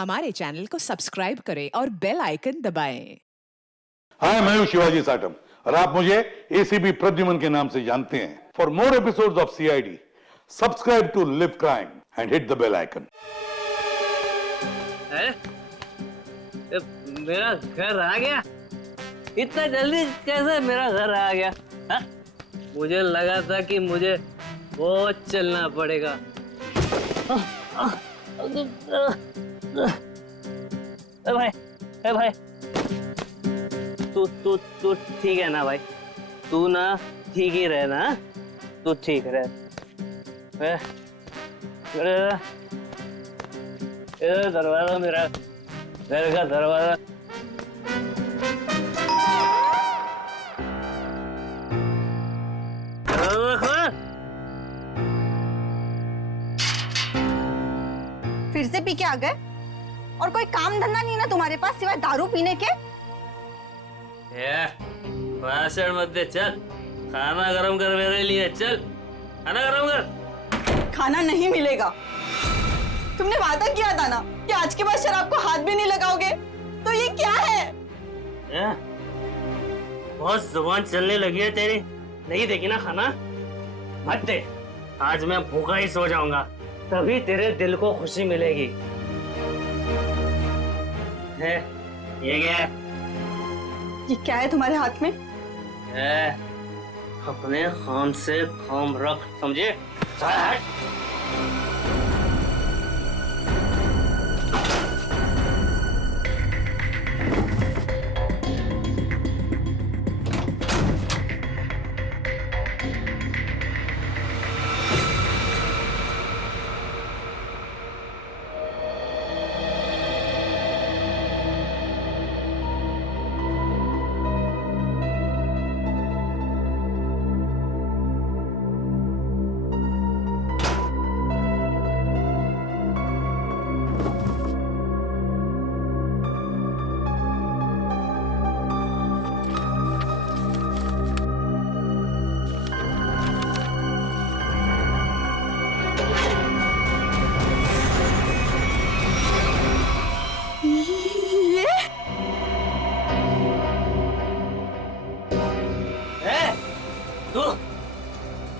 हमारे चैनल को सब्सक्राइब करें और बेल आइकन दबाएं। हाय, मैं हूं शिवाजी साटम और आप मुझे एसीपी प्रद्युमन के नाम से जानते हैं। For more episodes of CID, subscribe to Liv Crime and hit the bell icon. मेरा घर आ गया? इतना जल्दी कैसे मेरा घर आ गया? हा? मुझे लगा था कि मुझे बहुत चलना पड़ेगा। भाई तू ठीक है ना भाई? तू ना ठीक ही रहे ना? तू ठीक रहे। दरवाजा, मेरा घर का दरवाजा। फिर से पी के आ गए? और कोई काम धंधा नहीं ना तुम्हारे पास सिवाय दारू पीने के? भाषण मत दे, चल खाना गरम कर मेरे लिए। चल खाना गरम कर। खाना नहीं मिलेगा। तुमने वादा किया था ना कि आज के बाद शराब को हाथ भी नहीं लगाओगे, तो ये क्या है? बहुत जुबान चलने लगी है तेरी। नहीं देखी ना खाना? मत दे। आज मैं भूखा ही सो जाऊंगा, तभी तेरे दिल को खुशी मिलेगी। है ये क्या है? ये क्या है तुम्हारे हाथ में? है अपने काम से काम रख, समझे?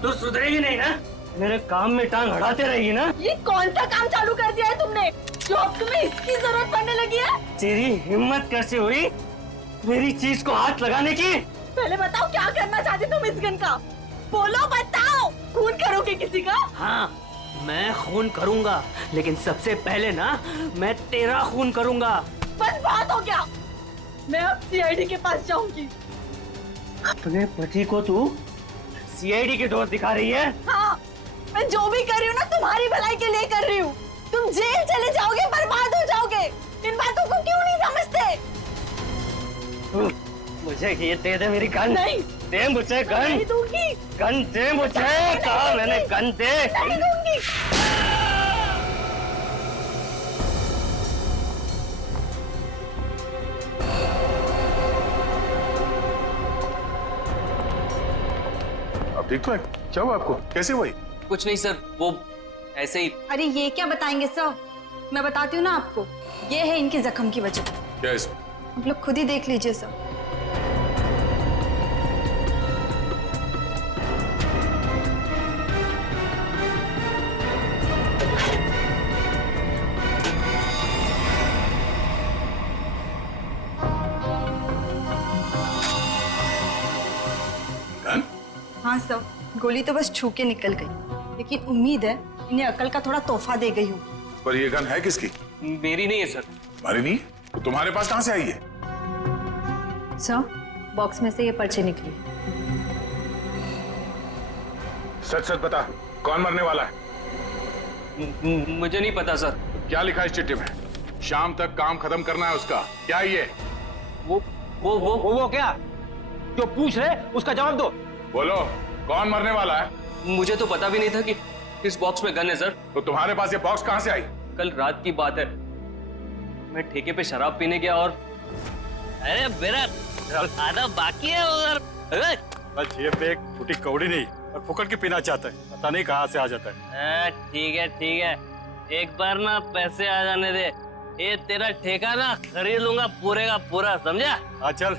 तू सुधरेगी नहीं ना? मेरे काम में टांग अड़ाते रहेगी ना? ये कौन सा काम चालू कर दिया है तुमने जो अब तुम्हें इसकी जरूरत पड़ने लगी है? तेरी हिम्मत कैसे हुई मेरी चीज को हाथ लगाने की? पहले बताओ क्या करना चाहते तुम इस गन का? बोलो, बताओ। खून करोगे किसी का? हाँ, मैं खून करूंगा, लेकिन सबसे पहले ना मैं तेरा खून करूंगा। बस बात हो गया। मैं अब सीआईडी के पास जाऊंगी। अपने पति को तू सीआईडी के दोस्त दिखा रही है? हाँ, मैं जो भी कर रही हूँ ना तुम्हारी भलाई के लिए कर रही हूँ। तुम जेल चले जाओगे, बर्बाद हो जाओगे। इन बातों को क्यों नहीं समझते? मुझे ये दे दे मेरी गन। नहीं दे मुझे गन। नहीं दूंगी। गन दे मुझे। कहा मैंने गन दे। नहीं दूंगी। अब ठीक तो है? क्या हुआ आपको? कैसे हुई? कुछ नहीं सर, वो ऐसे ही। अरे ये क्या बताएंगे सर? मैं बताती हूँ ना आपको। ये है इनके जख्म की वजह। क्या इसमें? आप लोग खुद ही देख लीजिए सर। गन? हाँ सर, गोली तो बस छू के निकल गई, लेकिन उम्मीद है इन्हें अकल का थोड़ा तोहफा दे गई हूँ। पर ये गन है किसकी? मेरी नहीं है सर। तुम्हारी नहीं? तो तुम्हारे पास कहाँ से आई है? सर, बॉक्स में से ये पर्ची निकली। सच सच बता, कौन मरने वाला है? मुझे नहीं पता सर। क्या लिखा है इस चिट्ठी में? शाम तक काम खत्म करना है उसका। क्या ये? वो क्या जो पूछ रहे उसका जवाब दो। बोलो, कौन मरने वाला है? मुझे तो पता भी नहीं था कि इस बॉक्स में गन है सर। तो तुम्हारे पास ये बॉक्स कहाँ से आई? कल रात की बात है, मैं ठेके पे शराब पीने गया और अरे मेरा आधा बाकी है उधर। बस जेब में एक फूटी कौड़ी नहीं और फुकट के पीना चाहता है, पता नहीं कहाँ से आ जाता है। ठीक है ठीक है, एक बार ना पैसे आ जाने दे, ये तेरा ठेका ना खरीद लूंगा पूरे का पूरा, समझा? हाँ चल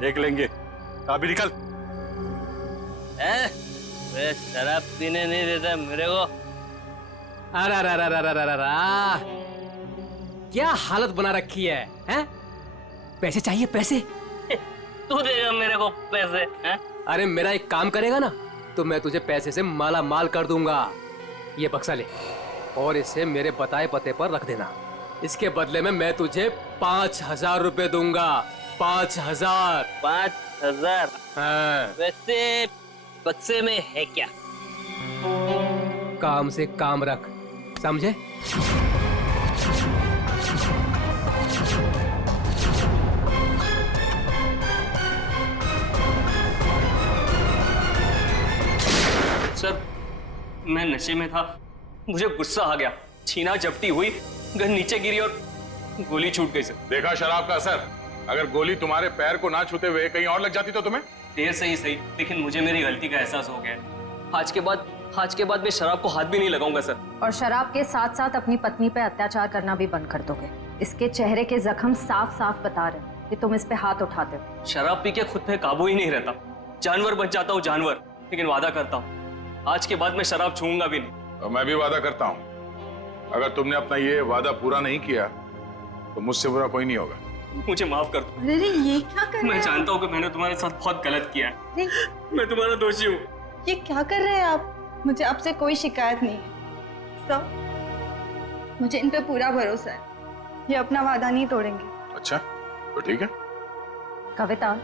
देख लेंगे। अभी निकल। वे शराब पीने नहीं देता मेरे को। अरे अरे अरे अरे अरे अरे, क्या हालत बना रखी है, हैं? पैसे चाहिए, पैसे? तू देगा मेरे को पैसे, हैं? अरे मेरा एक काम करेगा ना तो मैं तुझे पैसे से माला माल कर दूंगा। ये बक्सा ले और इसे मेरे बताए पते पर रख देना। इसके बदले में मैं तुझे 5,000 रुपए दूंगा। 5,000। 5,000? हाँ। वैसे बक्से में है क्या? काम से काम रख, समझे? सर मैं नशे में था, मुझे गुस्सा आ गया, छीना झपटी हुई, गन नीचे गिरी और गोली छूट गई सर। देखा शराब का असर? अगर गोली तुम्हारे पैर को ना छूते हुए कहीं और लग जाती तो तुम्हें? देर से ही सही, लेकिन मुझे मेरी गलती का एहसास हो गया। आज के बाद मैं शराब को हाथ भी नहीं लगाऊंगा सर। और शराब के साथ साथ अपनी पत्नी पे अत्याचार करना भी बंद कर दोगे। इसके चेहरे के जख्म साफ साफ बता रहे हैं कि तुम इस पे हाथ उठाते हो। शराब पी के खुद पे काबू ही नहीं रहता, जानवर बच जाता हूँ जानवर। लेकिन वादा करता हूँ आज के बाद मैं शराब छूऊंगा भी नहीं। और मैं भी वादा करता हूँ अगर तुमने अपना ये वादा पूरा नहीं किया तो मुझसे बुरा कोई नहीं होगा। मुझे माफ कर दो। अरे ये क्या कर रहे मैं हैं? जानता हूँ कि मैंने तुम्हारे साथ बहुत गलत किया है। अरे मैं तुम्हारा दोषी हूँ। ये क्या कर रहे हैं आप? मुझे आपसे कोई शिकायत नहीं है सब, मुझे इन पे पूरा भरोसा है। ये अपना वादा नहीं तोड़ेंगे। अच्छा तो ठीक है। कविता,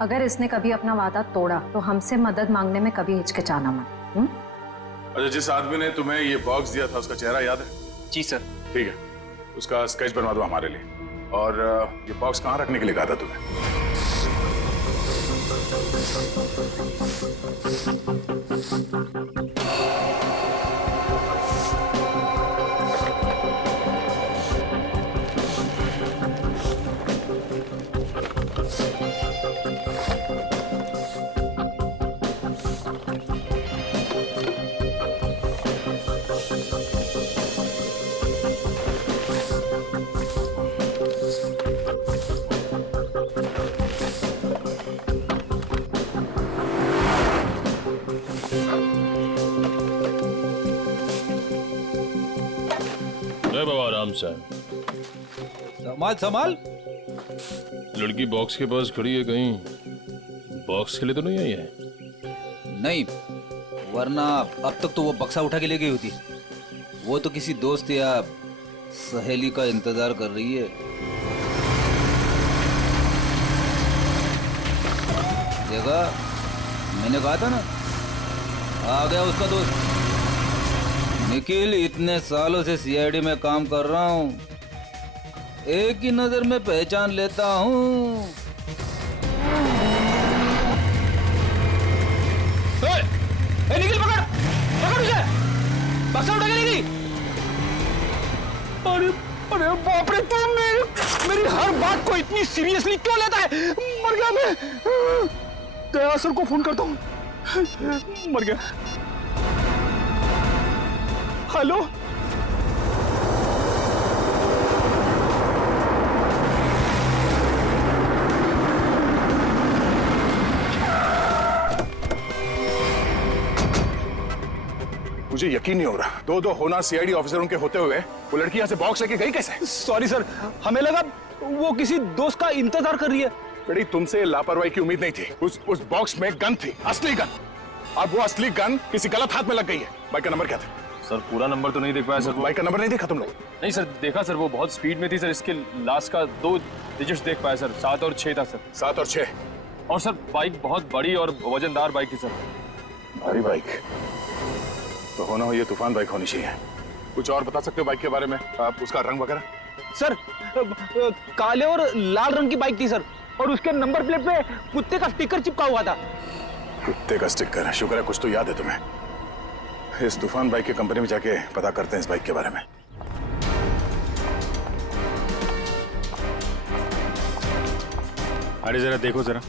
अगर इसने कभी अपना वादा तोड़ा तो हमसे मदद मांगने में कभी हिचकिचाना मत। अच्छा, जिस आदमी ने तुम्हें ये बॉक्स दिया था उसका चेहरा याद है? जी सर। ठीक है, उसका स्केच बनवा दो हमारे लिए। और ये बॉक्स कहाँ रखने के लिए कहा था तुम्हें? बाबा आराम से। संभाल संभाल। लड़की बॉक्स के पास खड़ी है, कहीं बॉक्स के लिए तो नहीं आई है? नहीं, वरना अब तक तो वो बक्सा उठा के ले गई होती। वो तो किसी दोस्त या सहेली का इंतजार कर रही है। देखा, मैंने कहा था ना, आ गया उसका दोस्त निखिल। इतने सालों से सीआईडी में काम कर रहा हूँ, एक ही नजर में पहचान लेता हूँ। निखिल पकड़ पकड़ उसे, बक्सा उठा के ले गई। अरे अरे बाप रे, तुम मेरी हर बात को इतनी सीरियसली क्यों लेता है? मर गया मैं। दया सर को फोन करता हूँ। मर गया। हेलो, मुझे यकीन नहीं हो रहा, दो होना सीआईडी ऑफिसरों के होते हुए वो लड़की यहाँ से बॉक्स लेके गई कैसे? सॉरी सर, हमें लगा वो किसी दोस्त का इंतजार कर रही है। बेटी, तुमसे लापरवाही की उम्मीद नहीं थी। उस बॉक्स में गन थी, असली गन। अब वो असली गन किसी गलत हाथ में लग गई है। बाइक का नंबर क्या था? सर पूरा नंबर तो नहीं देख पाया सर। बाइक का नंबर नहीं देखा तुम लोग? नहीं सर, देखा सर, वो बहुत स्पीड में थी सर। इसके लास्ट का 2 डिजिट्स देख पाया सर, 7 और 6 था सर। 7 और 6? और सर बाइक बहुत बड़ी और वजनदार बाइक थी सर। भारी बाइक तो होना हो ये तूफान बाइक होनी चाहिए। कुछ और बता सकते हो बाइक के बारे में? आप उसका रंग वगैरह? सर काले और लाल रंग की बाइक थी सर, और उसके नंबर प्लेट पे कुत्ते का स्टिकर चिपका हुआ था। कुत्ते का स्टिकर है? शुक्र है कुछ तो याद है तुम्हें। इस तूफान बाइक की कंपनी में जाके पता करते हैं इस बाइक के बारे में। अरे जरा देखो जरा,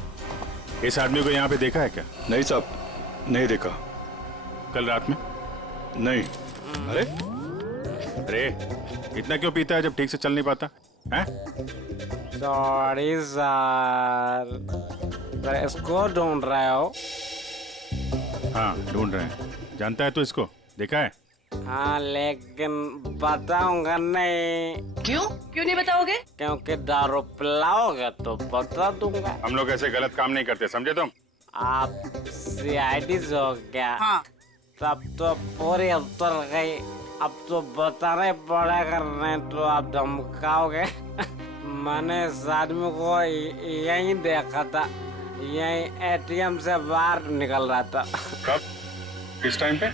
इस आदमी को यहाँ पे देखा है क्या? नहीं साहब, नहीं देखा। कल रात में? नहीं। अरे अरे इतना क्यों पीता है जब ठीक से चल नहीं पाता है? सॉरी सर, इसको ढूंढ रहे हो? हाँ ढूंढ रहे हैं। जानता है तो इसको देखा है? हाँ लेकिन बताऊंगा नहीं। क्यों नहीं बताओगे? क्योंकि दारू पिलाओगे तो बता दूंगा। हम लोग ऐसे गलत काम नहीं करते, समझे तुम? आप सीआईडी हो क्या? हाँ। तब तो पूरी उतर गई। अब तो बताना पड़ेगा, नहीं तो आप धमकाओगे। मैंने इस आदमी को यहीं देखा था, यहीं एटीएम से बाहर निकल रहा था। कब? किस टाइम पे?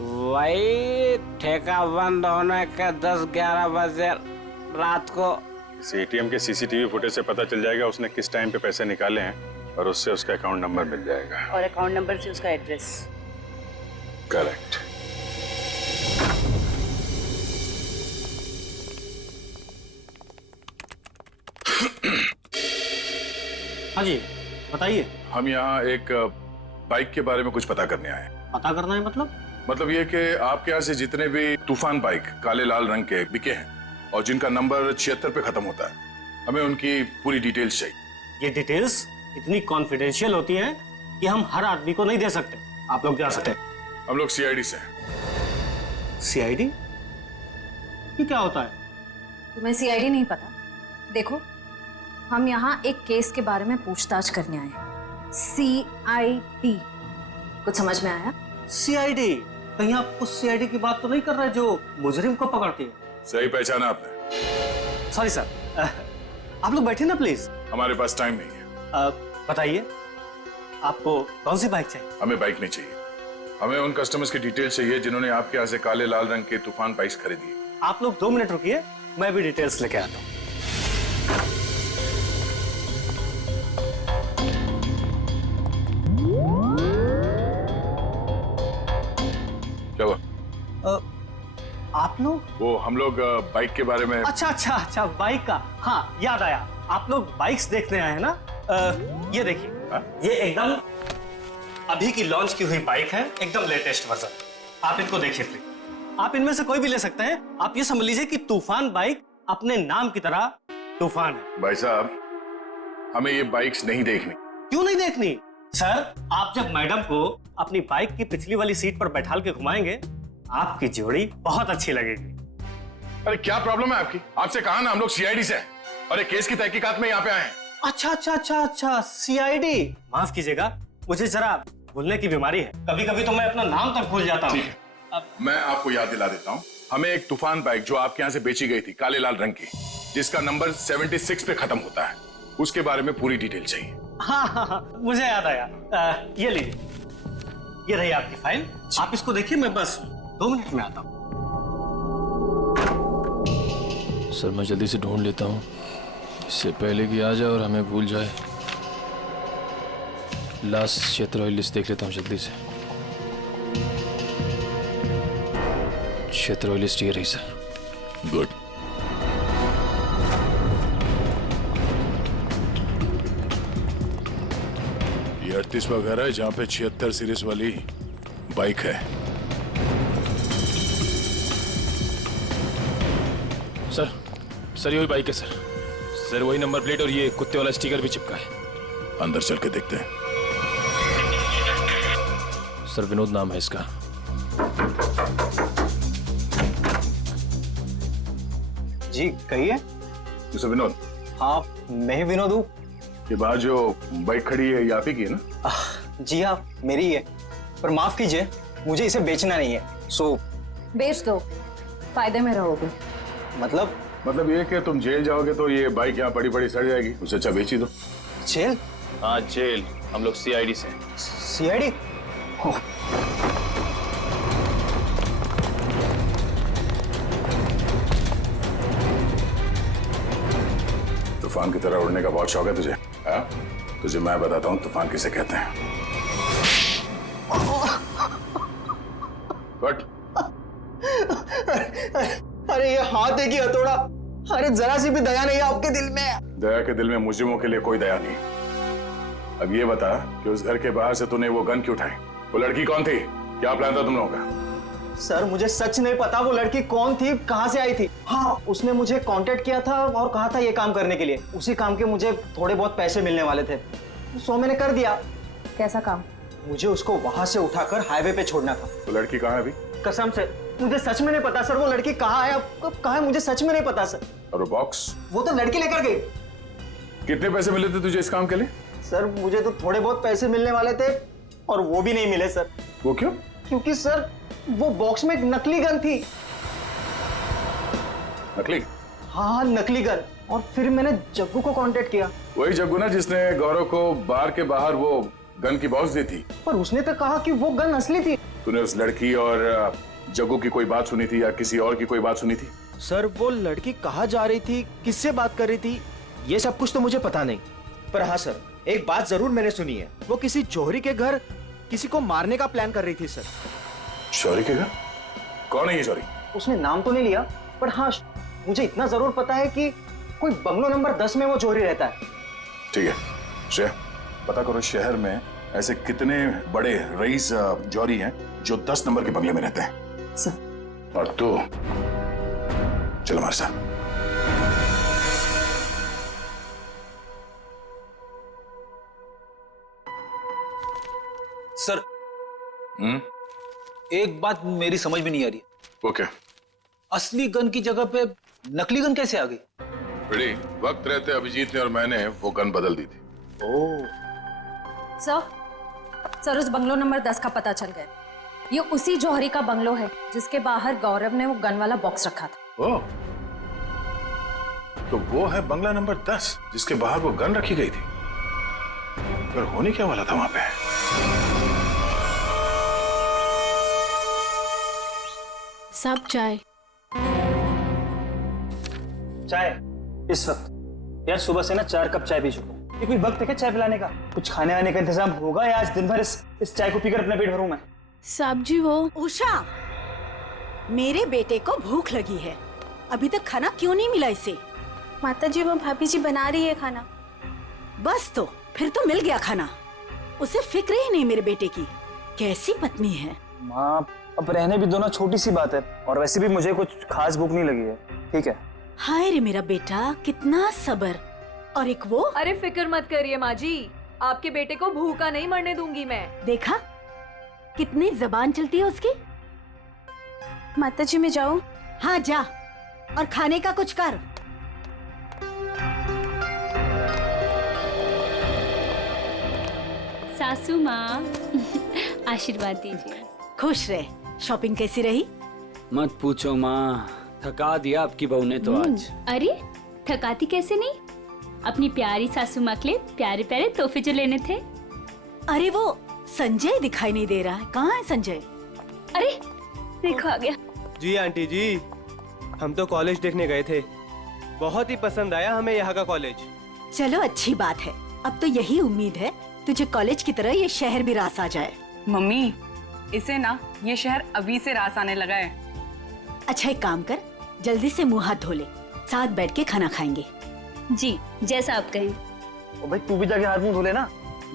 वही ठेका बंद होने के 10-11 बजे रात को। इस एटीएम के सीसीटीवी फुटेज से पता चल जाएगा उसने किस टाइम पे पैसे निकाले हैं और उससे उसका अकाउंट नंबर मिल जाएगा। और अकाउंट नंबर से उसका एड्रेस। करेक्ट। हाँ जी बताइए। हम यहाँ एक बाइक के बारे में कुछ पता करने आए। पता करना है मतलब ये कि आपके यहाँ से जितने भी तूफान बाइक काले लाल रंग के बिके हैं और जिनका नंबर 76 पे खत्म होता है, हमें उनकी पूरी डिटेल्स चाहिए। ये डिटेल्स इतनी कॉन्फिडेंशियल होती हैं कि हम हर आदमी को नहीं दे सकते। आप लोग जा सकते हैं। हम लोग सीआईडी से हैं। सीआईडी? ये क्या होता है? तुम्हें सीआईडी नहीं पता? देखो, हम यहाँ एक केस के बारे में पूछताछ करने आए हैं। सीआईडी, कुछ समझ में आया? सीआईडी? कहीं आप उस सीआईडी की बात तो नहीं कर रहे जो मुजरिम को पकड़ती है? सही पहचाना आपने। सॉरी सर, आप लोग बैठे ना प्लीज। हमारे पास टाइम नहीं है। बताइए आपको कौन सी बाइक चाहिए? हमें बाइक नहीं चाहिए, हमें उन कस्टमर्स की डिटेल्स चाहिए जिन्होंने आपके यहाँ से काले लाल रंग के तूफान बाइक्स खरीदी। आप लोग 2 मिनट रुकिए, मैं भी डिटेल्स लेके आता हूँ। क्या हुआ? आप लोग? वो हम लोग बाइक के बारे में। अच्छा बाइक का, हाँ याद आया। आप लोग बाइक्स देखने आए हैं ना? ये देखिए, ये एकदम अभी की लॉन्च की हुई बाइक है, एकदम लेटेस्ट वर्जन। आप इनको देखिए प्लीज। आप इनमें से कोई भी ले सकते हैं। आप ये समझ लीजिए कि तूफान बाइक अपने नाम की तरह तूफान है। भाई साहब, हमें ये बाइक्स नहीं देखनी। क्यों नहीं देखनी? सर, आप जब मैडम को अपनी बाइक की पिछली वाली सीट पर बैठाल के घुमाएंगे, आपकी जोड़ी बहुत अच्छी लगेगी। अरे क्या प्रॉब्लम है आपकी? आपसे कहा ना हम लोग सीआईडी से हैं और एक केस की तहकीकात में यहाँ पे आए हैं। अच्छा, सीआईडी। माफ कीजिएगा, मुझे जरा भूलने की बीमारी है। कभी कभी तो मैं अपना नाम तक भूल जाता हूँ। ठीक है, मैं आपको याद दिला देता हूँ। हमें एक तूफान बाइक जो आपके यहाँ से बेची गई थी काले लाल रंग की, जिसका नंबर 76 पे खत्म होता है, उसके बारे में पूरी डिटेल चाहिए। हाँ, मुझे याद आया। ये लीजिए, ये रही आपकी फाइल। आप इसको देखिए, मैं बस 2 मिनट में आता हूँ। सर मैं जल्दी से ढूंढ लेता हूँ, इससे पहले कि आ जाए और हमें भूल जाए। लास्ट क्षेत्र लिस्ट देख लेता हूँ जल्दी से। क्षेत्र लिस्ट ये रही सर। गुड। ये 38वां घर है जहाँ पे 76 सीरीज वाली बाइक है। सर यही बाइक है सर, वही नंबर प्लेट और ये कुत्ते वाला स्टिकर भी चिपका है। अंदर चल के देखते हैं। सर विनोद नाम है इसका। जी कहिए। मिस्टर विनोद? हाँ, मैं ही विनोद हूँ। ये बाहर जो बाइक खड़ी है ये आप ही की है ना? जी हाँ, मेरी ही है, पर माफ कीजिए, मुझे इसे बेचना नहीं है। सो बेच दो, फायदे में रहोगे। मतलब ये कि तुम जेल जाओगे तो ये बाइक यहाँ पड़ी पड़ी सड़ जाएगी, उससे अच्छा बेच ही दो। जेल? हाँ जेल, हम लोग सीआईडी से। सीआईडी? तूफान की तरह उड़ने का बहुत शौक है तुझे? हाँ? तुझे मैं बताता हूँ तूफान किसे कहते हैं। कट। अरे ये हाथ है कि हथौड़ा? अरे जरा सी भी दया नहीं है आपके दिल में? दया के दिल में मुजरिमों के लिए कोई दया नहीं। अब ये बता कि उस घर के बाहर से तूने वो गन क्यों उठाई? वो लड़की कौन थी? क्या प्लान था तुम लोगों का? सर मुझे सच नहीं पता वो लड़की कौन थी, कहाँ से आई थी। हाँ, उसने मुझे कांटेक्ट किया था और कहा था ये काम करने के लिए। उसी काम के मुझे थोड़े बहुत पैसे मिलने वाले थे, सो मैंने कर दिया। कैसा काम? मुझे उसको वहां से उठाकर हाईवे पे छोड़ना था। तो लड़की कहाँ है अभी? कसम से मुझे सच में नहीं पता सर, वो लड़की कहाँ है, अब कहाँ है, मुझे सच में नहीं पता सर। और वो बॉक्स? वो तो लड़की लेकर गई। कितने पैसे मिले थे तुझे इस काम के लिए? सर मुझे तो थोड़े बहुत पैसे मिलने वाले थे और वो भी नहीं मिले सर। वो क्यों? क्योंकि सर वो बॉक्स में एक नकली गन थी। नकली? हाँ, नकली गन। और फिर मैंने जग्गू को कांटेक्ट किया। वही जग्गू ना जिसने गौरव को बार के बाहर वो गन की बॉक्स दी थी। पर उसने तो कहा कि वो गन असली थी। तूने उस लड़की और जग्गू की कोई बात सुनी थी या किसी और की कोई बात सुनी थी? सर वो लड़की कहाँ जा रही थी, किससे बात कर रही थी, ये सब कुछ तो मुझे पता नहीं। पर हाँ सर, एक बात जरूर मैंने सुनी है, वो किसी जौहरी के घर किसी को मारने का प्लान कर रही थी सर। जौहरी के घर? कौन है ये जौहरी? उसने नाम तो नहीं लिया, पर हाँ मुझे इतना जरूर पता है कि कोई बंगलो नंबर 10 में वो जौहरी रहता है। ठीक है श्रेया, पता करो शहर में ऐसे कितने बड़े रईस जौहरी हैं जो 10 नंबर के बंगले में रहते हैं। सर। और तू चल हमारे साथ। सर एक बात मेरी समझ में नहीं आ रही। ओके। असली गन की जगह पे नकली गन कैसे आ गई? बड़ी वक्त रहते अभिजीत ने और मैंने वो गन बदल दी थी। सर उस बंगलो नंबर 10 का पता चल गया। ये उसी जौहरी का बंगलो है जिसके बाहर गौरव ने वो गन वाला बॉक्स रखा था। ओह, तो वो है बंगला नंबर 10 जिसके बाहर वो गन रखी गई थी। पर होने क्या वाला था वहां पे? सब चाय इस वक्त यार, सुबह से ना 4 कप चाय पी चुका हूँ। ये कोई वक्त है क्या चाय पिलाने का? कुछ खाने आने का इंतजाम होगा या आज दिन भर इस चाय को पीकर अपना पेट भरूं मैं? साहब जी वो उषा, मेरे बेटे को भूख लगी है, अभी तक खाना क्यों नहीं मिला इसे? माता जी वो भाभी जी बना रही है खाना। बस तो फिर तो मिल गया खाना। उसे फिक्र ही नहीं मेरे बेटे की। कैसी पत्नी है। माँ अब रहने भी दो ना, छोटी सी बात है, और वैसे भी मुझे कुछ खास भूख नहीं लगी है। ठीक है। हाय रे मेरा बेटा, कितना सब्र। और एक वो। अरे फिक्र मत करिए माँ जी, आपके बेटे को भूखा नहीं मरने दूंगी मैं। देखा कितनी जबान चलती है उसकी। माता जी मैं जाऊं? हाँ जा, और खाने का कुछ कर। सासू माँ आशीर्वाद दीजिए। खुश रहे। शॉपिंग कैसी रही? मत पूछो माँ, थका दिया आपकी बहू ने तो आज। अरे थकाती कैसे नहीं, अपनी प्यारी सासू माँ के लिए प्यारे प्यारे तोहफे जो लेने थे। अरे वो संजय दिखाई नहीं दे रहा है, कहाँ है संजय? अरे देखो आ गया। जी आंटी जी, हम तो कॉलेज देखने गए थे, बहुत ही पसंद आया हमें यहाँ का कॉलेज। चलो अच्छी बात है, अब तो यही उम्मीद है तुझे कॉलेज की तरह ये शहर भी रास आ जाए। मम्मी इसे ना ये शहर अभी से रास आने लगा है। अच्छा एक काम कर, जल्दी से मुंह हाथ धो ले, साथ बैठ के खाना खाएंगे। जी जैसा आप कहिए। ओ भाई तू भी जाके हाथ मुंह धो ले ना,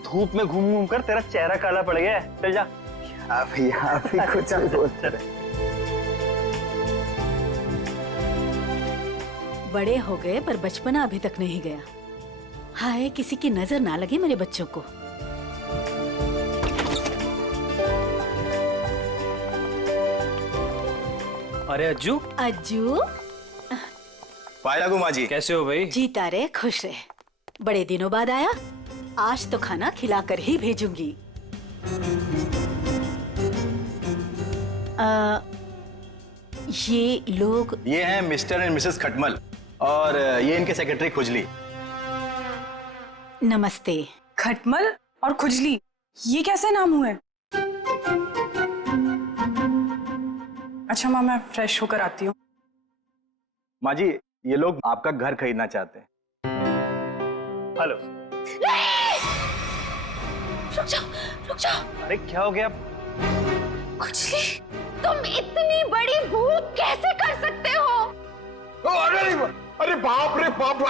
धूप में घूम घूम कर तेरा चेहरा काला पड़ गया है। चल जा। आप ही कुछ बोलते रहे। बड़े हो गए पर बचपना अभी तक नहीं गया। हाय किसी की नजर ना लगे मेरे बच्चों को। अरे अज्जू। अज्जू पायला गुमा जी, कैसे हो भाई? जीता रहे, खुश रहे। बड़े दिनों बाद आया, आज तो खाना खिलाकर ही भेजूंगी। ये लोग? ये हैं मिस्टर एंड मिसेस खटमल, और ये इनके सेक्रेटरी खुजली। नमस्ते। खटमल और खुजली, ये कैसे नाम हुए? अच्छा माँ, मैं फ्रेश होकर आती हूँ। माँ जी ये लोग आपका घर खरीदना चाहते हैं। हेलो। रुक जाओ रुक जाओ। अरे क्या हो गया? खुजली, तुम इतनी बड़ी भूल कैसे कर सकते हो? अरे बाप रे बाप,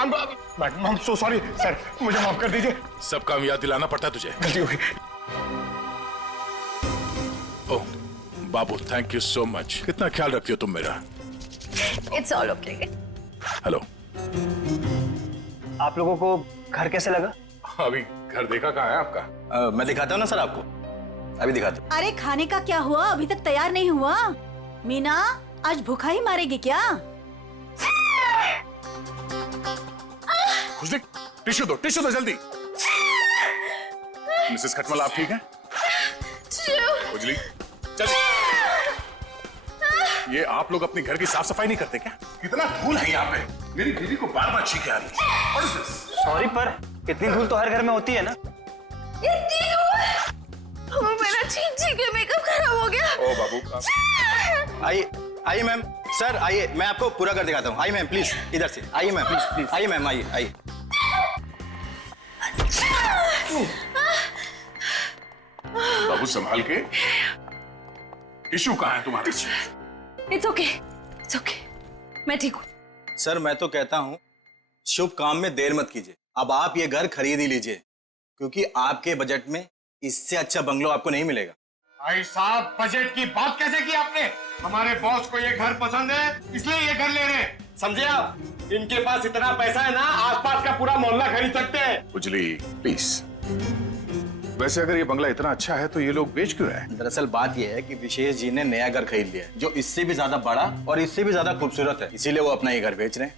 I am so sorry sir, मुझे माफ कर दीजिए। सब काम याद दिलाना पड़ता है तुझे। गलती हो गई। ओह बाबू थैंक यू सो मच। कितना ख्याल रखती हो तुम मेरा। It's all okay. हेलो, आप लोगों को घर कैसे लगा? अभी घर देखा कहाँ है आपका? मैं दिखाता हूँ ना सर आपको, अभी दिखाता हूँ। अरे खाने का क्या हुआ? अभी तक तैयार नहीं हुआ। मीना आज भूखा ही मारेगी क्या? खुशबू टिश्यू दो जल्दी। मिसेस खटमल आप ठीक हैं? खुजली चल। ये आप लोग अपने घर की साफ सफाई नहीं करते क्या? कितना धूल है यहाँ पे। मेरी बीवी को बार बार छींके आ रही है। सॉरी पर इतनी धूल तो हर घर में होती है ना। मेरा छींक के मेकअप खराब हो गया। ओ बाबू आइए आइए मैम, सर आइए, मैं आपको पूरा घर दिखाता हूँ। आइए मैम प्लीज, इधर से आइए मैम, प्लीज आइए मैम, आइए आइए। बाबू संभाल के। टिश्यू कहाँ है तुम्हारे? इट्स ओके, इट्स ओके, मैं ठीक हूँ। सर मैं तो कहता हूँ शुभ काम में देर मत कीजिए। अब आप ये घर खरीद ही लीजिए, क्योंकि आपके बजट में इससे अच्छा बंगलो आपको नहीं मिलेगा। भाई साहब, बजट की बात कैसे की आपने? हमारे बॉस को ये घर पसंद है, इसलिए ये घर ले रहे हैं, समझे आप? इनके पास इतना पैसा है ना, आसपास का पूरा मोहल्ला खरीद सकते हैं। उजली प्लीज। वैसे अगर ये बंगला इतना अच्छा है तो ये लोग बेच क्यों रहे हैं? दरअसल बात ये है कि विशेष जी ने नया घर खरीद लिया है, जो इससे भी ज्यादा बड़ा और इससे भी ज्यादा खूबसूरत है, इसीलिए वो अपना ये घर बेच रहे हैं।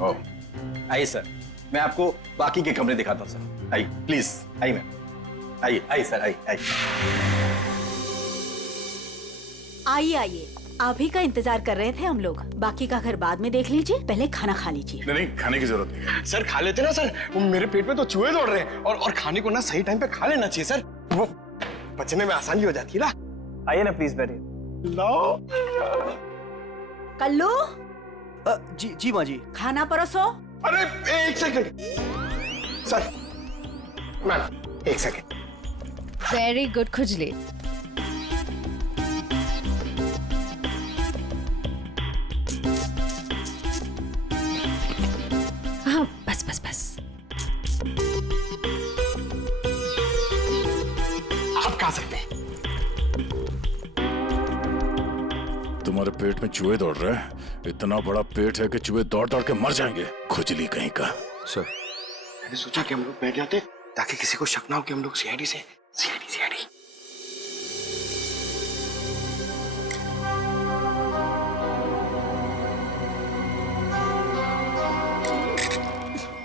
ओह आइए सर, मैं आपको बाकी के कमरे दिखाता हूँ सर। आइए प्लीज, आइए मैम, आइए आइए सर, आइए आइए आइए आइए। आप ही का इंतजार कर रहे थे हम लोग। बाकी का घर बाद में देख लीजिए, पहले खाना खा लीजिए। नहीं खाने की जरूरत नहीं है। सर खा लेते ना सर, मेरे पेट में तो चूहे दौड़ रहे हैं, और खाने को ना सही टाइम पे खा लेना चाहिए सर, वो पचने में आसानी हो जाती है ना। आइए ना प्लीज बैठिए। लो कल्लू। जी माँ जी। खाना परोसो। अरे एक सेकंड सर, मैम एक सेकंड। वेरी गुड खुजली। हाँ बस बस बस। आप खा सकते हैं। तुम्हारे पेट में चूहे दौड़ रहे हैं? इतना बड़ा पेट है कि चूहे दौड़ दौड़ के मर जाएंगे। खुजली कहीं का। सर मैंने सोचा कि हम लोग बैठ जाते ताकि किसी को शक ना हो कि हम लोग सीआईडी से। सीआईडी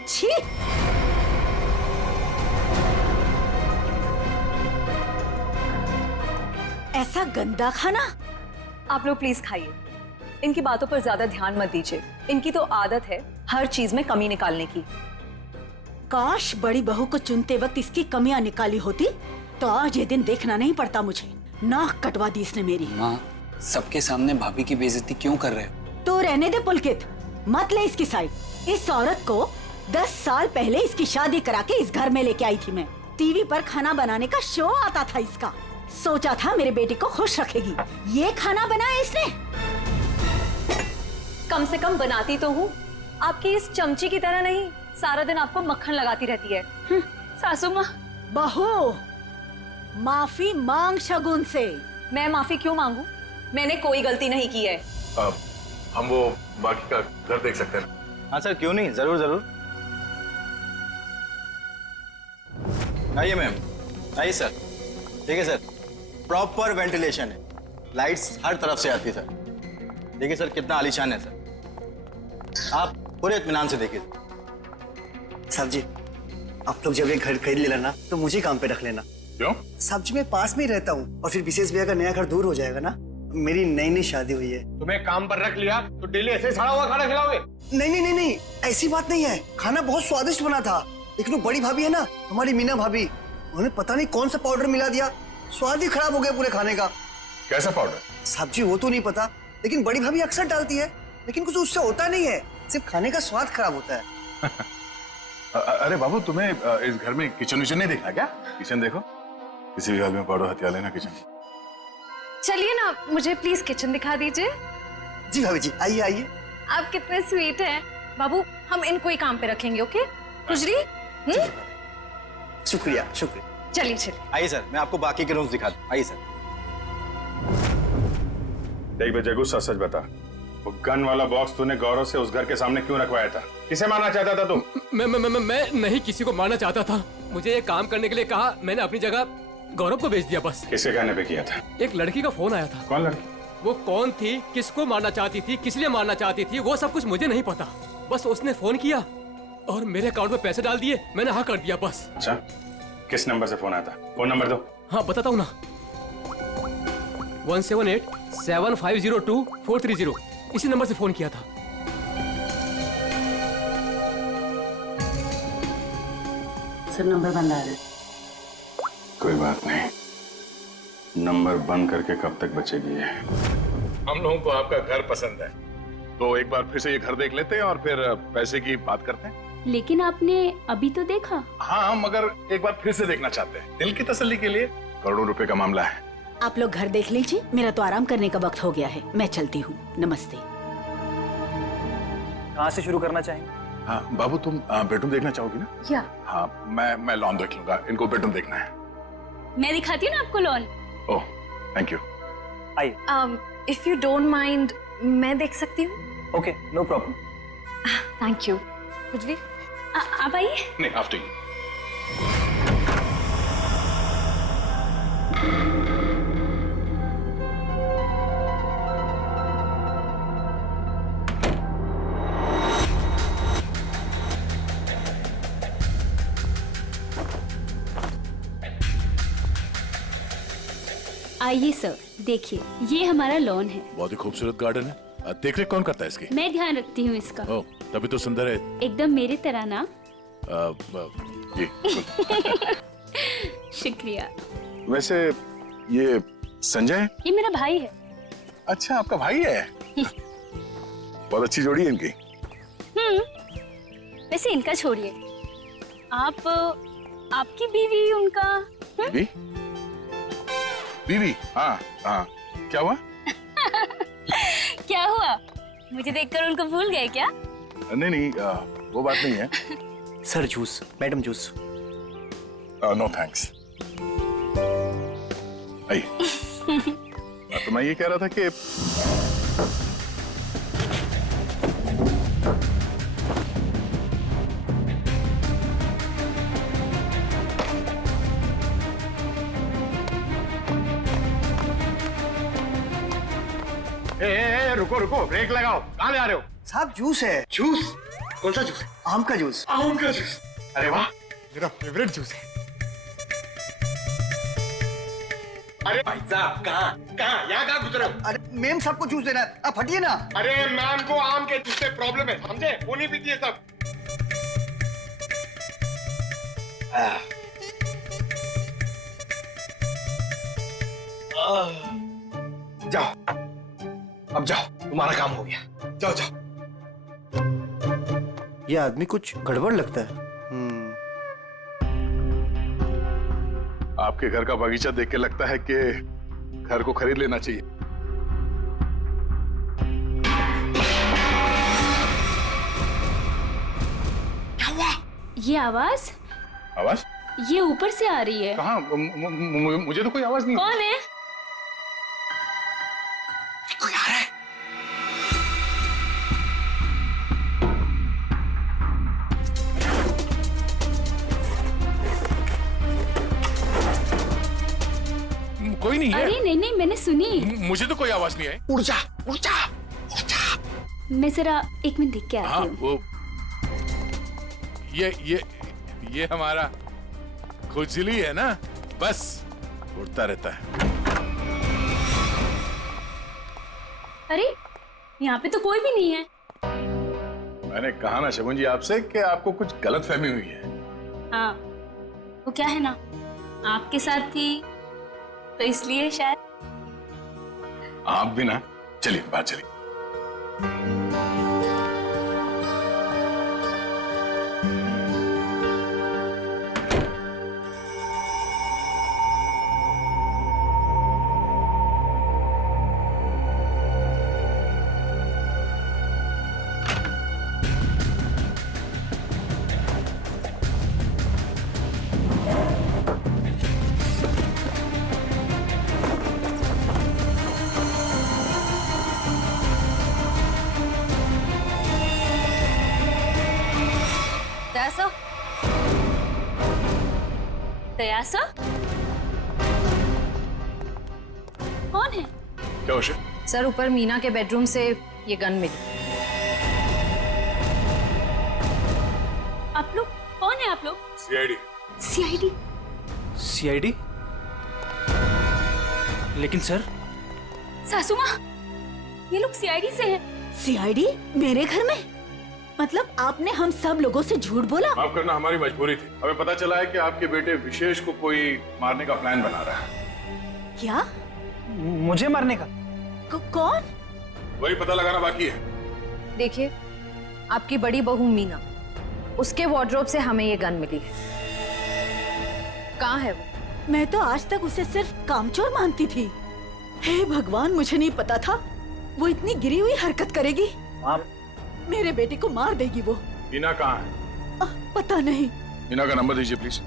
छी। ऐसा गंदा खाना। आप लोग प्लीज खाइए, इनकी बातों पर ज्यादा ध्यान मत दीजिए। इनकी तो आदत है हर चीज में कमी निकालने की। काश बड़ी बहू को चुनते वक्त इसकी कमियां निकाली होती तो आज ये दिन देखना नहीं पड़ता मुझे। नाक कटवा दी इसने मेरी। माँ, सबके सामने भाभी की बेइज्जती क्यों कर रहे हो? तो रहने दे पुलकित, मत ले इसकी साइड। इस औरत को 10 साल पहले इसकी शादी करा के इस घर में लेके आई थी मैं। टीवी पर खाना बनाने का शो आता था इसका। सोचा था मेरे बेटे को खुश रखेगी, ये खाना बनाया इसने। कम से कम बनाती तो हूँ, आपकी इस चमची की तरह नहीं सारा दिन आपको मक्खन लगाती रहती है। सासू माँ। बहू माफी मांग शगुन से। मैं माफी क्यों मांगू? मैंने कोई गलती नहीं की है। हम वो बाकी का घर देख सकते हैं? हाँ सर, क्यों नहीं, जरूर जरूर। आइए मैम, आइए सर। ठीक है सर, प्रॉपर वेंटिलेशन है, लाइट्स हर तरफ से आती है सर। देखिए सर कितना आलीशान है सर, आप पूरे इत्मीनान से देखिए। साहब जी, आप लोग जब ये घर खरीद लेना ना तो मुझे काम पे रख लेना। क्यों? साहब जी मैं पास में ही रहता हूँ, और फिर विशेष भैया का नया घर दूर हो जाएगा ना। मेरी नई शादी हुई है। तुम्हें काम पर रख लिया तो डेली ऐसे सड़ा हुआ खाना खिलाओगे? नहीं, ऐसी बात नहीं है। खाना बहुत स्वादिष्ट बना था, लेकिन वो बड़ी भाभी है ना, हमारी मीना भाभी, उन्होंने पता नहीं कौन सा पाउडर मिला दिया, स्वाद ही खराब हो गया पूरे खाने का। कैसा पाउडर? साहब जी वो तो नहीं पता, लेकिन बड़ी भाभी अक्सर डालती है, लेकिन कुछ उससे होता नहीं है, सिर्फ खाने का स्वाद खराब होता है। अरे बाबू, तुम्हें इस घर में किचन विचन नहीं देखा क्या? किचन देखो, किसी भी हाल में पाउडर हथिया लेना किचन। चलिए ना, मुझे प्लीज किचन दिखा दीजिए। जी भाभी जी, आइए आइए। आप कितने स्वीट हैं बाबू। हम इनको ही काम पे रखेंगे, ओके? खुजली। शुक्रिया शुक्रिया। चलिए चलिए। आइए सर, मैं आपको बाकी के रूम्स दिखा दूं। आइए सर। देख बे जगू, सच सच बता, वो गन वाला बॉक्स तूने गौरव से उस घर के सामने क्यों रखवाया था? किसे मारना चाहता था तू? मैं नहीं किसी को मारना चाहता था। मुझे ये काम करने के लिए कहा, मैंने अपनी जगह गौरव को भेज दिया बस। किसके कहने पे किया था? एक लड़की का फोन आया था। कौन लड़की? वो कौन थी, किसको मारना चाहती थी, किस लिए मारना चाहती थी, वो सब कुछ मुझे नहीं पता। बस उसने फोन किया और मेरे अकाउंट में पैसे डाल दिए, मैंने हाँ कर दिया बस। अच्छा, किस नंबर से फोन आया था? फोन नंबर दो। हाँ बताता हूँ ना, 178-7502-430, इसी नंबर से फोन किया था। सर नंबर बंद आ रहा है। कोई बात नहीं, नंबर बंद करके कब तक बचेगी ये? हम लोगों को आपका घर पसंद है, तो एक बार फिर से ये घर देख लेते हैं और फिर पैसे की बात करते हैं। लेकिन आपने अभी तो देखा। हाँ, मगर एक बार फिर से देखना चाहते हैं, दिल की तसल्ली के लिए। करोड़ों रुपए का मामला है। आप लोग घर देख लीजिए, मेरा तो आराम करने का वक्त हो गया है, मैं चलती हूँ। नमस्ते। कहाँ से शुरू करना चाहेंगे? हाँ बाबू, तुम बेडरूम देखना चाहोगी ना? या हाँ, मैं लॉन देख लूंगा, इनको बेडरूम देखना है। मैं दिखाती हूँ ना आपको लॉन। Oh thank you. आइए। इफ यू डोंट माइंड, मैं देख सकती हूँ? Okay, no problem. Thank you. कुछ आप आइए। नहीं, आफ्टर यू। आइए सर, देखिए ये हमारा लॉन है। बहुत ही खूबसूरत गार्डन है। देख रेख कौन करता है इसकी? मैं ध्यान रखती हूँ इसका। ओह, तभी तो सुंदर है। एकदम मेरी तरह ना। ये शुक्रिया। वैसे ये संजय? ये मेरा भाई है। अच्छा, आपका भाई है? बहुत अच्छी जोड़ी है इनकी। वैसे इनका छोड़िए, आप आपकी बीवी उनका। बीवी? बीवी? हाँ हाँ, क्या हुआ? क्या हुआ? मुझे देखकर उनको भूल गए क्या? नहीं नहीं, वो बात नहीं है। Sir juice, madam juice. No thanks. तो मैं ये कह रहा था कि रुको रुको, ब्रेक लगाओ। कहाँ ले आ रहे हो? साहब जूस है। जूस? कौन सा जूस है? आम का जूस। आम का जूस? अरे वाह, मेरा फेवरेट जूस है। अरे भाई साहब, कहाँ यहाँ कहाँ गुजरे हो? अरे मैम साहब को जूस देना है, आप हटिए ना। अरे मैम को आम के जूस से प्रॉब्लम है, समझे? वो नहीं पीती है सब। जाओ, अब जाओ, तुम्हारा काम हो गया। जाओ जाओ। ये आदमी कुछ गड़बड़ लगता है। आपके घर का बगीचा देख के लगता है कि घर को खरीद लेना चाहिए। क्या हुआ? ये आवाज? आवाज? ये ऊपर से आ रही है। कहाँ? मुझे तो कोई आवाज नहीं। कौन है? कोई आ रहा है। कोई नहीं है। अरे नहीं नहीं, मैंने सुनी। मुझे तो कोई आवाज नहीं आई। उड़ जा, उड़ जा, उड़ जा। मैं जरा 1 मिनट देख के आती हूँ। वो ये हमारा खुजली है ना, बस उड़ता रहता है। अरे यहाँ पे तो कोई भी नहीं है। मैंने कहा ना शगुन जी आपसे कि आपको कुछ गलतफहमी हुई है। हाँ, वो क्या है ना, आपके साथ थी तो इसलिए शायद। आप भी ना, चलिए बात चलिए। गया सर? कौन है? क्या उसे? सर ऊपर मीना के बेडरूम से ये गन मिली। आप लोग कौन है? आप लोग सीआईडी। सीआईडी? सीआईडी? लेकिन सर, सासू माँ, ये लोग सीआईडी से हैं। सीआईडी मेरे घर में? मतलब आपने हम सब लोगों से झूठ बोला? माफ करना, हमारी मजबूरी थी। हमें पता चला है कि आपके बेटे विशेष को कोई मारने का प्लान बना रहा है। क्या? मुझे मारने का? कौन? वही पता लगाना बाकी है। देखिए, आपकी बड़ी बहू मीना, उसके वार्डरोब से हमें ये गन मिली है। कहाँ है वो? मैं तो आज तक उसे सिर्फ कामचोर मानती थी। हे भगवान, मुझे नहीं पता था वो इतनी गिरी हुई हरकत करेगी। आप मेरे बेटे को मार देगी वो। मीना कहाँ है? पता नहीं। मीना का नंबर दीजिए प्लीज।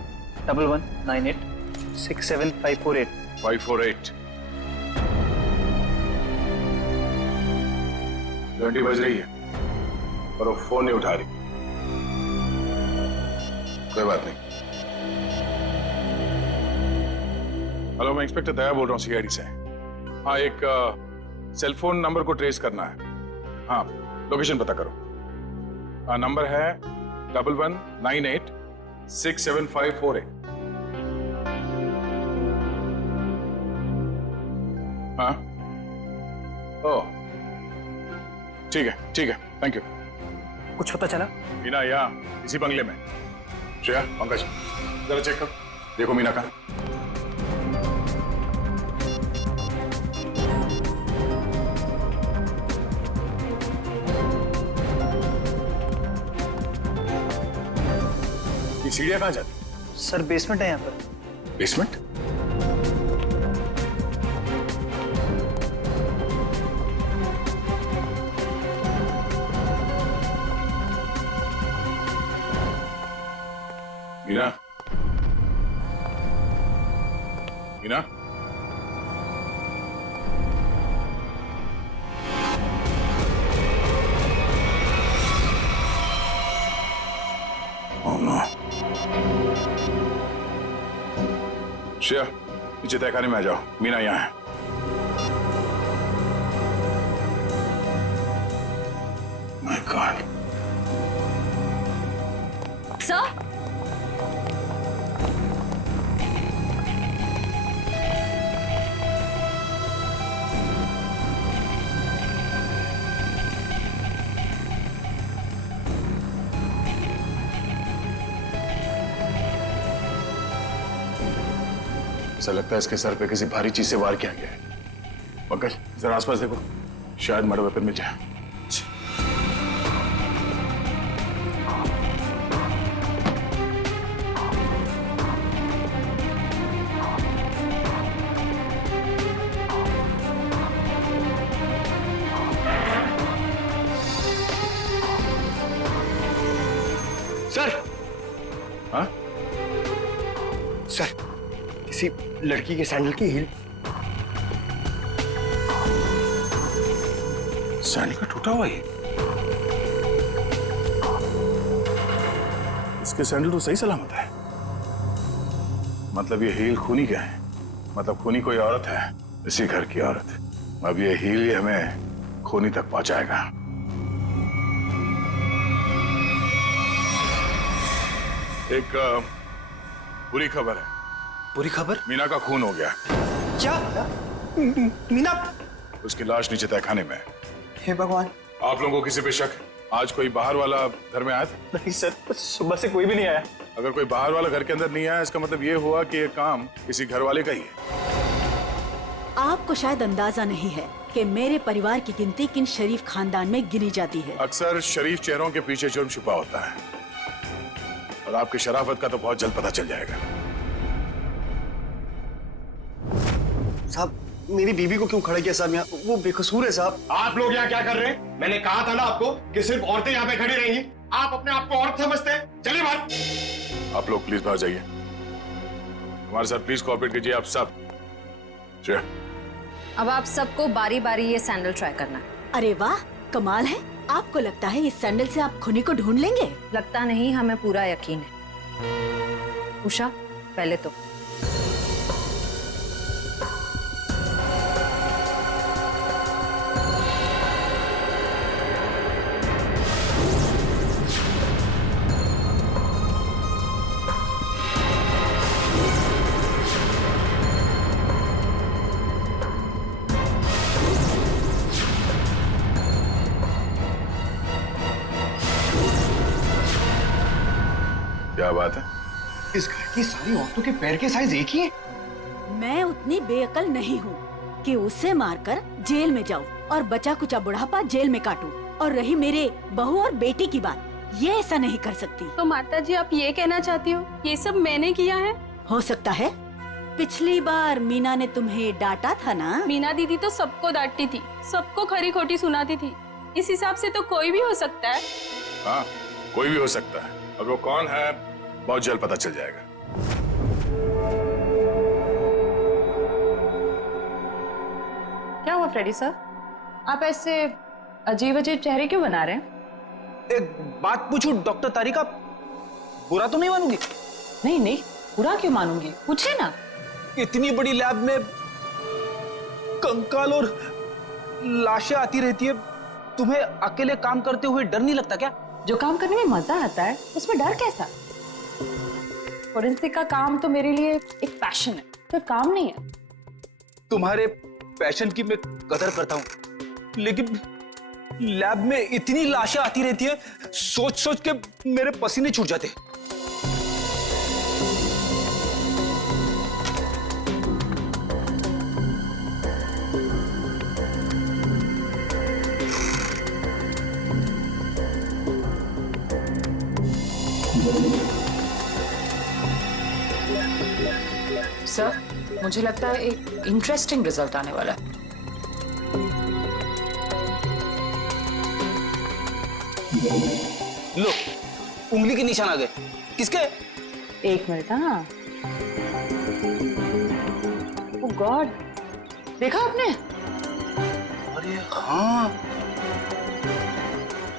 1198675548। 548। घंटी बज रही है और वो फोन नहीं उठा रही। कोई बात नहीं। हेलो, मैं इंस्पेक्टर दया बोल रहा हूँ सीआईडी से। हाँ, एक सेल फोन नंबर को ट्रेस करना है। हाँ, लोकेशन पता करो। हाँ, नंबर है 1198675548। हाँ, ओह ठीक है, थैंक यू। कुछ पता चला? मीना यहाँ इसी बंगले में। श्रेया, पंकज, जरा चेक करो, देखो मीना कहाँ। ये सीढ़ियाँ कहाँ जाती? सर बेसमेंट है यहाँ पर। Basement? Meena, Meena, oh no. Shreya, नीचे तहखाने में आ जाओ, मीना यहाँ है। My God. सर, ऐसा लगता है इसके सर पे किसी भारी चीज से वार किया गया है। पंकज, जरा आसपास देखो, शायद मर्डर वेपन मिल जाए। सर, हाँ? सर, किसी लड़की के सैंडल की हील। सैंडल का टूटा हुआ ही। इसके सैंडल तो सही सलामत है। मतलब ये हील खूनी क्या है? मतलब खूनी कोई औरत है, इसी घर की औरत। अब ये हील ही हमें खूनी तक पहुंचाएगा। एक बुरी खबर है। बुरी खबर? मीना का खून हो गया। क्या? मीना? उसकी लाश नीचे तहखाने में है। हे भगवान। आप लोगों को किसी पे शक? आज कोई बाहर वाला घर में आया था? नहीं सर, सुबह से कोई भी नहीं आया। अगर कोई बाहर वाला घर के अंदर नहीं आया, इसका मतलब ये हुआ कि ये काम किसी घर वाले का ही है। आपको शायद अंदाजा नहीं है कि मेरे परिवार की गिनती किन शरीफ खानदान में गिनी जाती है। अक्सर शरीफ चेहरों के पीछे जुर्म छुपा होता है, और आपकी शराफत का तो बहुत जल्द पता चल जाएगा। साहब, मेरी बीवी को क्यों खड़ा किया साहब यहाँ? वो बेकसूर है साहब। आप लोग यहाँ क्या कर रहे हैं? मैंने कहा था ना आपको कि सिर्फ औरतें यहाँ पे खड़ी रहेंगी। आप अपने आप को औरत समझते हैं। चलिए बाहर। आप लोग प्लीज बाहर जाइए। हमारे साथ प्लीज कोऑपरेट कीजिए आप सब। श्रेया, अब आप सबको बारी बारी ये सैंडल ट्राई करना है। अरे वाह, कमाल है। आपको लगता है इस सैंडल से आप खूनी को ढूंढ लेंगे? लगता नहीं, हमें पूरा यकीन है। उषा, पहले तो क्या बात है? इस घर की सारी औरतों के पैर के साइज एक ही है। मैं उतनी बेअकल नहीं हूँ कि उसे मारकर जेल में जाऊँ और बचा कुचा बुढ़ापा जेल में काटूं। और रही मेरे बहू और बेटी की बात, ये ऐसा नहीं कर सकती। तो माता जी आप ये कहना चाहती हो ये सब मैंने किया है? हो सकता है। पिछली बार मीना ने तुम्हें डांटा था ना? मीना दीदी तो सबको डांटती थी, सबको खरी खोटी सुनाती थी। इस हिसाब से तो कोई भी हो सकता है। हाँ, कोई भी हो सकता है। और वो कौन है बहुत जल्द पता चल जाएगा। क्या हुआ फ्रेडी सर, आप ऐसे अजीब अजीब चेहरे क्यों बना रहे हैं? एक बात पूछूं डॉक्टर तारिका, बुरा तो नहीं मानूंगी? नहीं नहीं, बुरा क्यों मानूंगी, पूछे ना। इतनी बड़ी लैब में कंकाल और लाशें आती रहती है, तुम्हें अकेले काम करते हुए डर नहीं लगता क्या? जो काम करने में मजा आता है उसमें डर कैसा? फोरेंसिक का काम तो मेरे लिए एक पैशन है, तो काम नहीं है। तुम्हारे पैशन की मैं कदर करता हूँ, लेकिन लैब में इतनी लाशें आती रहती है, सोच सोच के मेरे पसीने छूट जाते। सर, मुझे लगता है एक इंटरेस्टिंग रिजल्ट आने वाला है। लो, उंगली के निशान आ गए। किसके? एक मिनट। हाँ, ओह गॉड, देखा आपने? अरे हाँ,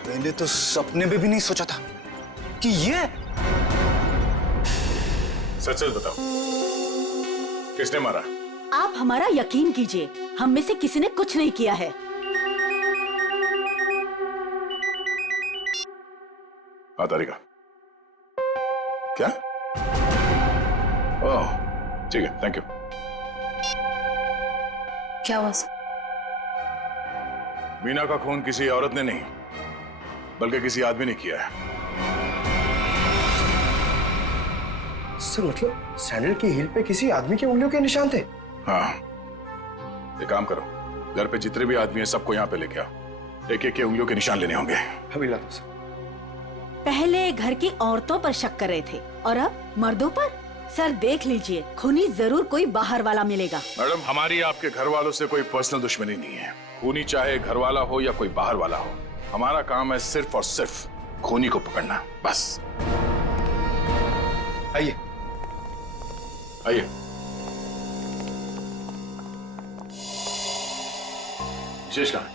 मैंने तो सपने में भी नहीं सोचा था कि ये। सच सच बताओ, किसने मारा? आप हमारा यकीन कीजिए, हम में से किसी ने कुछ नहीं किया है। हाँ तारिका, क्या? ओह ठीक है, थैंक यू। क्या हुआ? मीना का खून किसी औरत ने नहीं बल्कि किसी आदमी ने किया है। सर मतलब सैंडल की हील पे किसी आदमी की उंगलियों के निशान थे? हाँ, एक काम करो, घर पे जितने भी आदमी हैं सबको यहाँ पे लेके आओ, एक एक के उंगलियों के निशान लेने होंगे। अभी ला दो सर। पहले घर की औरतों पर शक कर रहे थे और अब मर्दों पर। सर देख लीजिए, खूनी जरूर कोई बाहर वाला मिलेगा। मैडम, हमारी आपके घर वालों से कोई पर्सनल दुश्मनी नहीं है। खूनी चाहे घर वाला हो या कोई बाहर वाला हो, हमारा काम है सिर्फ और सिर्फ खूनी को पकड़ना, बस। आइए आइए। विशेष कहाँ?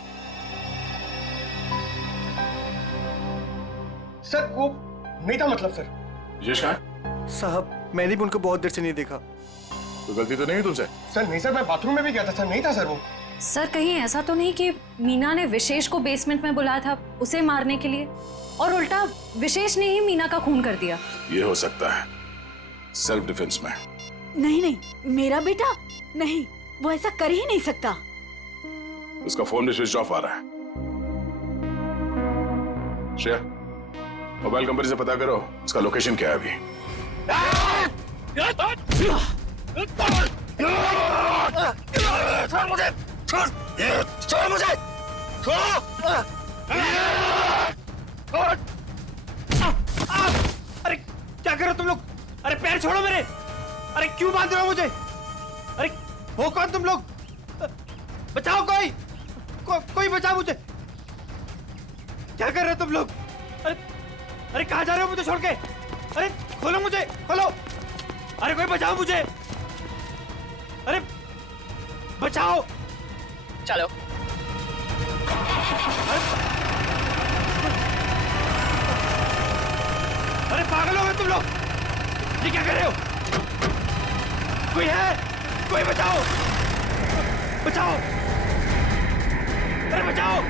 सर वो नहीं था, मतलब सर। विशेष कहाँ? साहब मैंने भी उनको बहुत देर से नहीं देखा। कोई गलती तो नहीं है तुमसे? सर नहीं सर, मैं बाथरूम में भी गया था सर, नहीं था सर वो। सर कहीं ऐसा तो नहीं कि मीना ने विशेष को बेसमेंट में बुलाया था उसे मारने के लिए और उल्टा विशेष ने ही मीना का खून कर दिया? ये हो सकता है, सेल्फ डिफेंस में। नहीं नहीं, मेरा बेटा नहीं, वो ऐसा कर ही नहीं सकता। उसका फोन भी स्विच ऑफ आ रहा है। श्रेया, मोबाइल कंपनी से पता करो उसका लोकेशन क्या है अभी। छोड़ मुझे, छोड़ मुझे, अरे क्या कर रहे हो तुम लोग? अरे पैर छोड़ो मेरे। अरे क्यों बांध रहे हो मुझे? अरे हो कौन तुम लोग? बचाओ कोई, कोई बचाओ मुझे। क्या कर रहे हो तुम लोग? अरे कहाँ जा रहे हो मुझे छोड़ के? अरे खोलो मुझे, खोलो। अरे कोई बचाओ मुझे। अरे बचाओ। चलो। अरे पागल हो गए तुम लोग? ये क्या कर रहे हो? कोई है? कोई बचाओ, बचाओ। अरे बचाओ।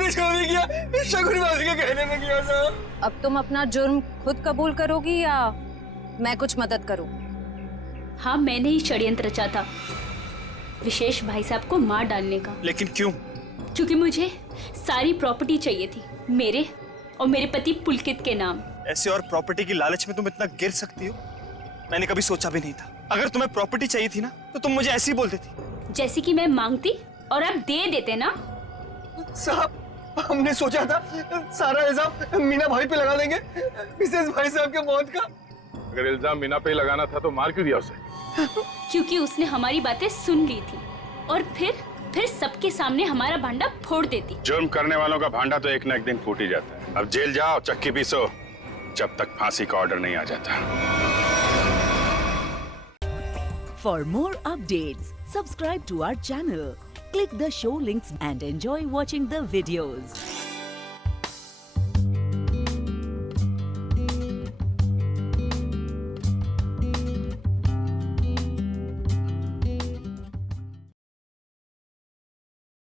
मैंने जो भी किया शगुन भाभी के कहने में किया साहब। अब तुम अपना जुर्म खुद कबूल करोगी या मैं कुछ मदद करूं? हाँ, मैंने ही षड्यंत्र रचा था विशेष भाई साहब को मार डालने का। लेकिन क्यों? क्योंकि मुझे सारी प्रॉपर्टी चाहिए थी, मेरे और मेरे पति पुलकित के नाम। ऐसे और प्रॉपर्टी की लालच में तुम इतना गिर सकती हो, मैंने कभी सोचा भी नहीं था। अगर तुम्हें प्रॉपर्टी चाहिए थी ना तो तुम मुझे ऐसे ही बोल देती। जैसे कि मैं मांगती और आप दे देते ना। साहब हमने सोचा था सारा इल्जाम मीना भाई पे लगा देंगे, मिसेस भाई साहब के मौत का। अगर इल्जाम मीना पे ही लगाना था तो मार क्यों दिया उसे? क्योंकि उसने हमारी बातें सुन ली थी और फिर सबके सामने हमारा भांडा फोड़ देती। जुर्म करने वालों का भांडा तो एक न एक दिन फूट ही जाता है। अब जेल जाओ, चक्की पीसो, जब तक फांसी का ऑर्डर नहीं आ जाता। For more updates, subscribe to our channel, click the show links and enjoy watching the videos.